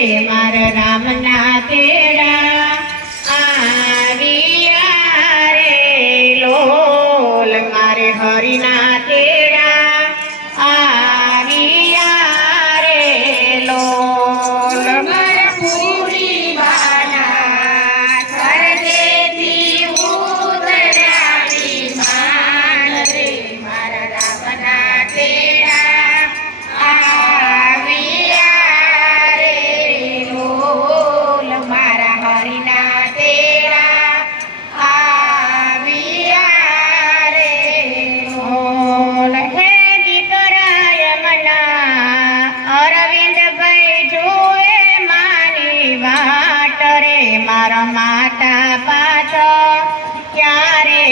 મારા રામના તેડા આવ્યા રે લોલ મારે હરિના તેડા આવ્યા રે લોલ મારા પૂરી બાના સરદેથી ઉતર્યા વિમાન રે મારા રામના તેડા આવ્યા રે લોલ મારા હરિના તેડા આવ્યા રે લોલ હે દીકરાય મના અરવિંદભાઈ જોએ મારી વાટ રે મારા માતા પાછો ક્યારે